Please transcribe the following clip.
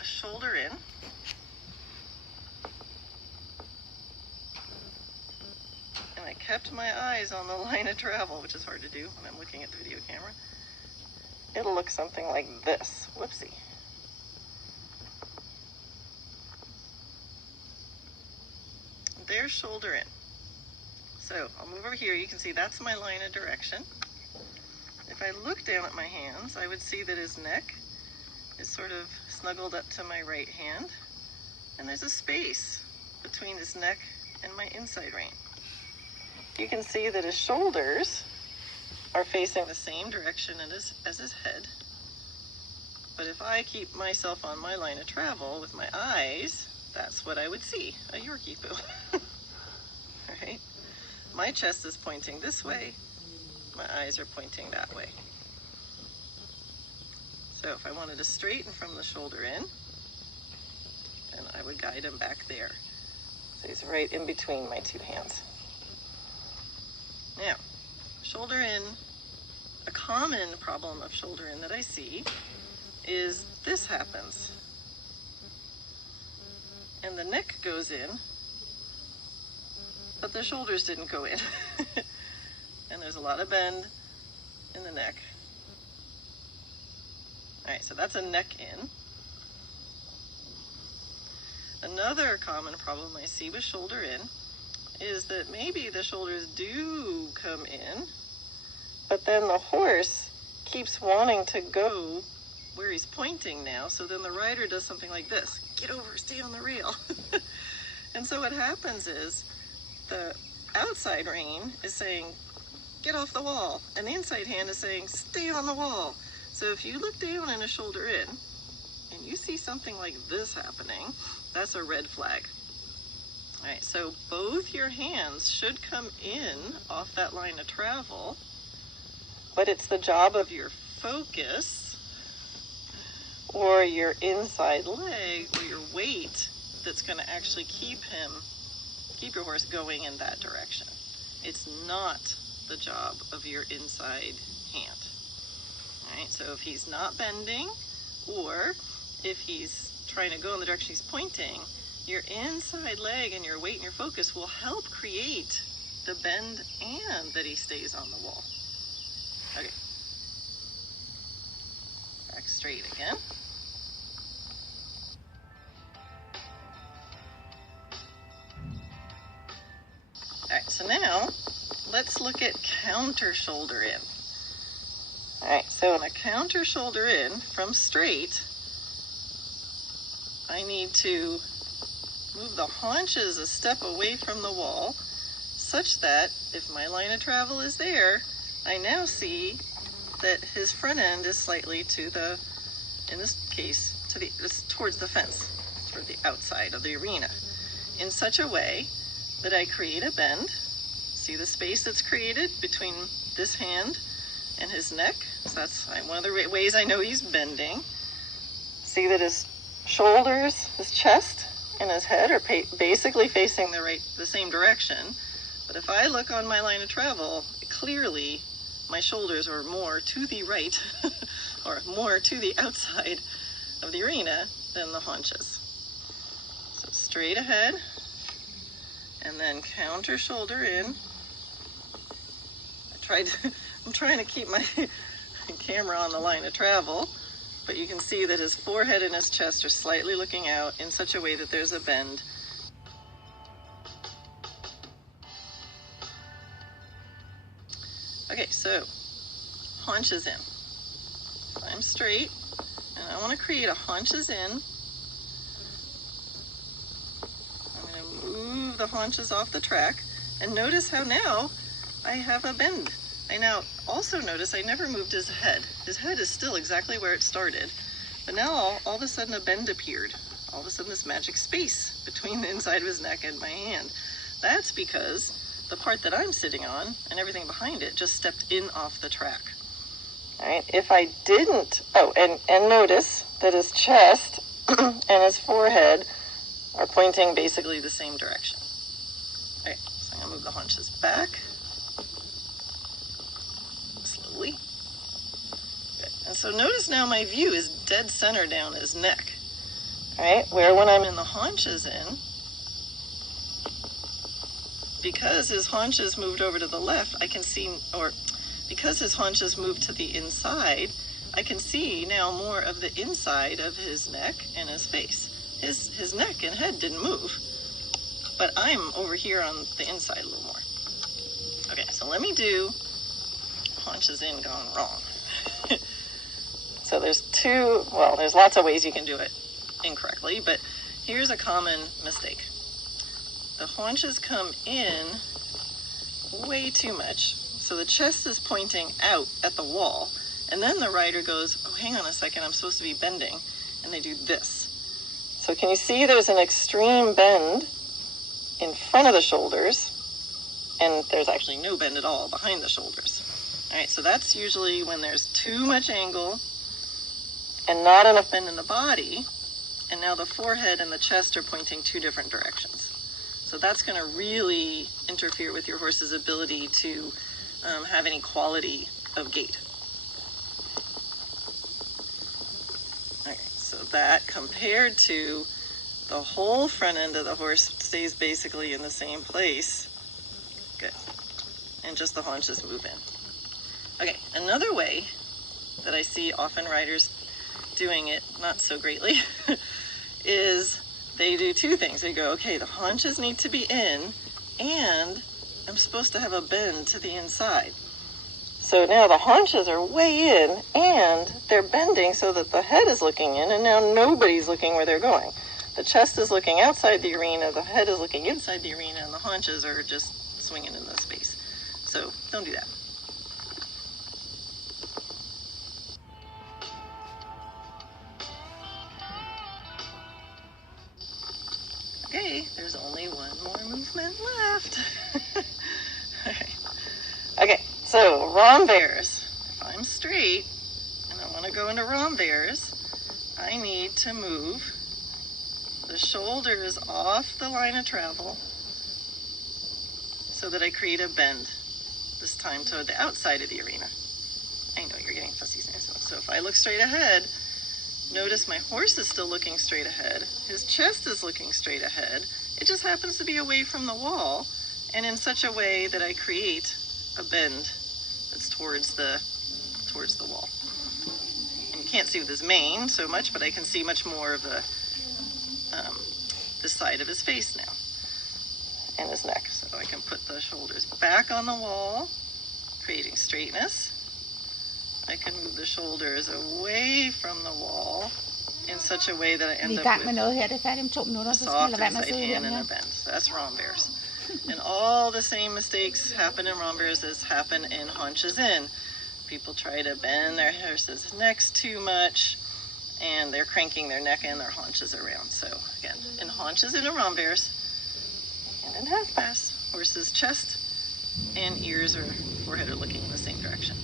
a shoulder in. And I kept my eyes on the line of travel, which is hard to do when I'm looking at the video camera. It'll look something like this. Whoopsie. There's shoulder in. So I'll move over here. You can see that's my line of direction. If I look down at my hands, I would see that his neck is sort of snuggled up to my right hand, and there's a space between his neck and my inside rein. You can see that his shoulders are facing the same direction as his head. But if I keep myself on my line of travel with my eyes, that's what I would see, a Yorkie poo. All right? My chest is pointing this way, my eyes are pointing that way. So if I wanted to straighten from the shoulder in, then I would guide him back there. So he's right in between my two hands. Now, shoulder in, a common problem of shoulder in that I see is this happens. And the neck goes in, but the shoulders didn't go in. And there's a lot of bend in the neck. All right, so that's a neck in. Another common problem I see with shoulder in is that maybe the shoulders do come in, but then the horse keeps wanting to go where he's pointing now, so then the rider does something like this. Get over, stay on the rail. And so what happens is the outside rein is saying, get off the wall, and the inside hand is saying, stay on the wall. So if you look down in a shoulder in, and you see something like this happening, that's a red flag. All right, so both your hands should come in off that line of travel, but it's the job of your focus or your inside leg or your weight that's going to actually keep your horse going in that direction. It's not the job of your inside hand. All right, so if he's not bending, or if he's trying to go in the direction he's pointing, your inside leg and your weight and your focus will help create the bend and that he stays on the wall. Okay. Back straight again. All right, so now let's look at counter shoulder in. All right, so in a counter shoulder in from straight, I need to move the haunches a step away from the wall such that if my line of travel is there, I now see that his front end is slightly to the, in this case, towards the fence, toward the outside of the arena, in such a way that I create a bend. See the space that's created between this hand and his neck? So that's one of the ways I know he's bending. See that his shoulders, his chest, and his head are basically facing the same direction. But if I look on my line of travel, clearly my shoulders are more to the right or more to the outside of the arena than the haunches. So straight ahead, and then counter shoulder in. I'm trying to keep my camera on the line of travel, but you can see that his forehead and his chest are slightly looking out in such a way that there's a bend. Okay, so haunches in. I'm straight, and I want to create a haunches in. I'm going to move the haunches off the track, and notice how now I have a bend. I now also notice I never moved his head. His head is still exactly where it started, but now all of a sudden a bend appeared. All of a sudden this magic space between the inside of his neck and my hand. That's because the part that I'm sitting on and everything behind it just stepped in off the track. All right, if I didn't, and notice that his chest and his forehead are pointing basically the same direction. All right, so I'm gonna move the haunches back. Slowly. Good. And so notice now my view is dead center down his neck. right? Where when I'm in the haunches in, because his haunches moved over to the left, I can see, or because his haunches moved to the inside, I can see now more of the inside of his neck and his face. His neck and head didn't move, but I'm over here on the inside a little more. Okay, so let me do haunches in gone wrong. So there's lots of ways you can do it incorrectly, but here's a common mistake. The haunches come in way too much, so the chest is pointing out at the wall, and then the rider goes, oh, hang on a second, I'm supposed to be bending, and they do this. So can you see there's an extreme bend in front of the shoulders, and there's actually no bend at all behind the shoulders. All right, so that's usually when there's too much angle and not enough bend in the body, and now the forehead and the chest are pointing two different directions. So that's going to really interfere with your horse's ability to have any quality of gait. All right, so that compared to the whole front end of the horse stays basically in the same place. Good. And just the haunches move in. Okay, another way that I see often riders doing it not so greatly is they do two things. They go, okay, the haunches need to be in, and I'm supposed to have a bend to the inside. So now the haunches are way in, and they're bending so that the head is looking in, and now nobody's looking where they're going. The chest is looking outside the arena, the head is looking inside the arena, and the haunches are just swinging in the space. So don't do that. Okay, there's only one more movement left. Okay, so renvers. If I'm straight and I want to go into renvers, I need to move the shoulders off the line of travel so that I create a bend, this time to the outside of the arena. I know you're getting fussy now. So if I look straight ahead, notice my horse is still looking straight ahead. His chest is looking straight ahead. It just happens to be away from the wall, and in such a way that I create a bend that's towards the wall. And you can't see with his mane so much, but I can see much more of the side of his face now and his neck. So I can put the shoulders back on the wall, creating straightness. I can move the shoulders away from the wall in such a way that I end up with a soft inside hand and a bend. So that's renvers. And all the same mistakes happen in renvers as happen in haunches in. People try to bend their horse's necks too much, and they're cranking their neck and their haunches around. So again, in haunches in a renvers and in half pass, horse's chest and ears or forehead are looking in the same direction.